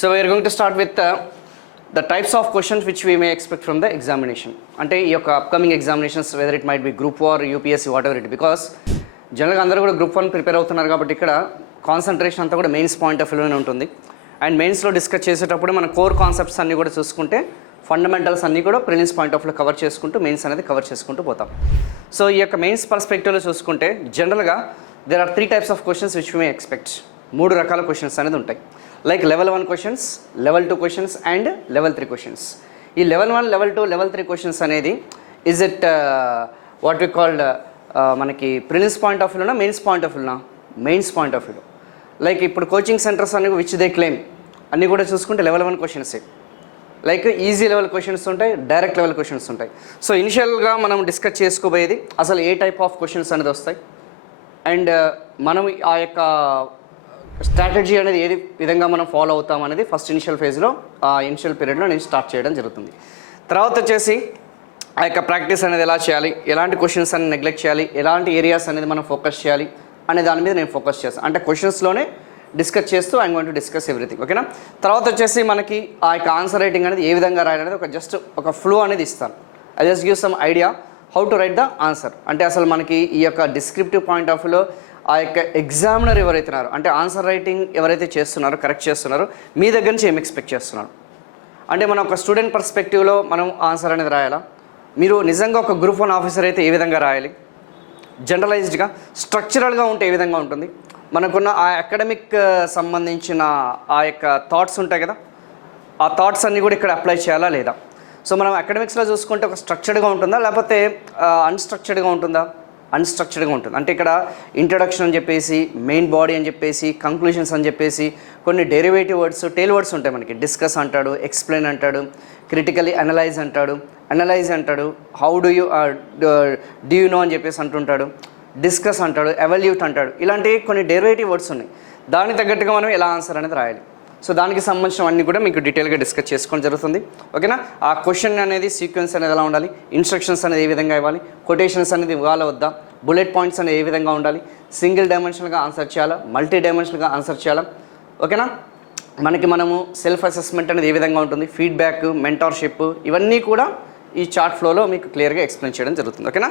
So we are going to start with the types of questions which we may expect from the examination. అంటే ఈ యొక్క upcoming examinations whether it might be group 4 UPSC what ever it, because జనరల్గా అందరూ కూడా group 1 prepare అవుతున్నారు కాబట్టి ఇక్కడ concentration అంతా కూడా మెయిన్స్ పాయింట్ ఆఫ్ వ్యూలోనే ఉంటుంది. అండ్ మెయిన్స్లో డిస్కస్ చేసేటప్పుడు మన కోర్ కాన్సెప్ట్స్ అన్నీ కూడా చూసుకుంటే ఫండమెంటల్స్ అన్నీ కూడా prelims point of view cover చేసుకుంటూ మెయిన్స్ అనేది కవర్ చేసుకుంటూ పోతాం. సో ఈ యొక్క మెయిన్స్ పర్స్పెక్టివ్లో చూసుకుంటే జనరల్గా there are 3 types of questions which we may expect. 3 రకాల క్వశ్చన్స్ అనేది ఉంటాయి. Like level 1 questions, level 2 questions and level 3 questions. ఈ లెవెల్ 1, లెవెల్ 2, లెవెల్ 3 క్వశ్చన్స్ అనేది is it what we called మనకి ప్రిలిమ్స్ పాయింట్ ఆఫ్ వ్యూనా mains point of వ్యూనా? Mains point of వ్యూలో. Like ఇప్పుడు కోచింగ్ సెంటర్స్ అన్ని విచ్ దే క్లెయిమ్ అన్నీ కూడా చూసుకుంటే లెవెల్ 1 క్వశ్చన్సే. లైక్ ఈజీ లెవెల్ క్వశ్చన్స్ ఉంటాయి, డైరెక్ట్ లెవెల్ క్వశ్చన్స్ ఉంటాయి. సో ఇనిషియల్గా మనం డిస్కస్ చేసుకోబోయేది అసలు ఏ టైప్ ఆఫ్ క్వశ్చన్స్ అనేది వస్తాయి అండ్ మనం ఆ యొక్క స్ట్రాటజీ అనేది ఏది విధంగా మనం ఫాలో అవుతాం అనేది ఫస్ట్ ఇనిషియల్ ఫేజ్లో ఇనిషియల్ పీరియడ్లో నేను స్టార్ట్ చేయడం జరుగుతుంది. తర్వాత వచ్చేసి ఆ యొక్క ప్రాక్టీస్ అనేది ఎలా చేయాలి, ఎలాంటి క్వశ్చన్స్ అనేది నెగ్లెక్ట్ చేయాలి, ఎలాంటి ఏరియాస్ అనేది మనం ఫోకస్ చేయాలి అనే దాని మీద నేను ఫోకస్ చేస్తాను. అంటే క్వశ్చన్స్లోనే డిస్కస్ చేస్తూ I'm going to discuss everything. ఓకేనా? తర్వాత వచ్చేసి మనకి ఆ యొక్క ఆన్సర్ రైటింగ్ అనేది ఏ విధంగా రాయాలనేది ఒక ఫ్లో అనేది ఇస్తాను. I just give some idea how to right the answer. అంటే అసలు మనకి ఈ యొక్క డిస్క్రిప్టివ్ పాయింట్ ఆఫ్ వ్యూలో ఆ యొక్క ఎగ్జామినర్ ఎవరైతున్నారో అంటే ఆన్సర్ రైటింగ్ ఎవరైతే చేస్తున్నారో, కరెక్ట్ చేస్తున్నారో, మీ దగ్గర నుంచి ఏం ఎక్స్పెక్ట్ చేస్తున్నారు. అంటే మనం ఒక స్టూడెంట్ పర్స్పెక్టివ్లో మనం ఆన్సర్ అనేది రాయాలా, మీరు నిజంగా ఒక గ్రూప్ 1 ఆఫీసర్ అయితే ఏ విధంగా రాయాలి, జనరలైజ్డ్గా స్ట్రక్చరల్గా ఉంటే ఏ విధంగా ఉంటుంది, మనకున్న ఆ అకాడమిక్ సంబంధించిన ఆ యొక్క థాట్స్ ఉంటాయి కదా, ఆ థాట్స్ అన్నీ కూడా ఇక్కడ అప్లై చేయాలా లేదా. సో మనం అకాడమిక్స్లో చూసుకుంటే ఒక స్ట్రక్చర్డ్గా ఉంటుందా లేకపోతే అన్స్ట్రక్చర్డ్గా ఉంటుందా? అన్స్ట్రక్చర్డ్గా ఉంటుంది. అంటే ఇక్కడ ఇంట్రడక్షన్ అని చెప్పేసి, మెయిన్ బాడీ అని చెప్పేసి, కంక్లూషన్స్ అని చెప్పేసి, కొన్ని డెరివేటివ్ వర్డ్స్, టేల్ వర్డ్స్ ఉంటాయి మనకి. డిస్కస్ అంటాడు, ఎక్స్ప్లెయిన్ అంటాడు, క్రిటికలీ అనలైజ్ అంటాడు, హౌ డూ యూ నో అని చెప్పేసి అంటుంటాడు, డిస్కస్ అంటాడు, ఎవల్యూట్ అంటాడు. ఇలాంటి కొన్ని డెరివేటివ్ వర్డ్స్ ఉన్నాయి. దానికి తగ్గట్టుగా మనం ఎలా ఆన్సర్ అనేది రాయాలి. సో దానికి సంబంధించినవన్నీ కూడా మీకు డీటెయిల్గా డిస్కస్ చేసుకోవడం జరుగుతుంది. ఓకేనా? ఆ క్వశ్చన్ అనేది సీక్వెన్స్ అనేది ఎలా ఉండాలి, ఇన్స్ట్రక్షన్స్ అనేది ఏ విధంగా ఇవ్వాలి, కొటేషన్స్ అనేది ఇవ్వాలా వద్దా, బుల్లెట్ పాయింట్స్ అనేది ఏ విధంగా ఉండాలి, సింగిల్ డైమెన్షనల్గా ఆన్సర్ చేయాలా, మల్టీ డైమెన్షనల్గా ఆన్సర్ చేయాలా. ఓకేనా? మనము సెల్ఫ్ అసెస్మెంట్ అనేది ఏ విధంగా ఉంటుంది, ఫీడ్బ్యాక్, మెంటార్షిప్, ఇవన్నీ కూడా ఈ చార్ట్ ఫ్లోలో మీకు క్లియర్గా ఎక్స్ప్లెయిన్ చేయడం జరుగుతుంది. ఓకేనా?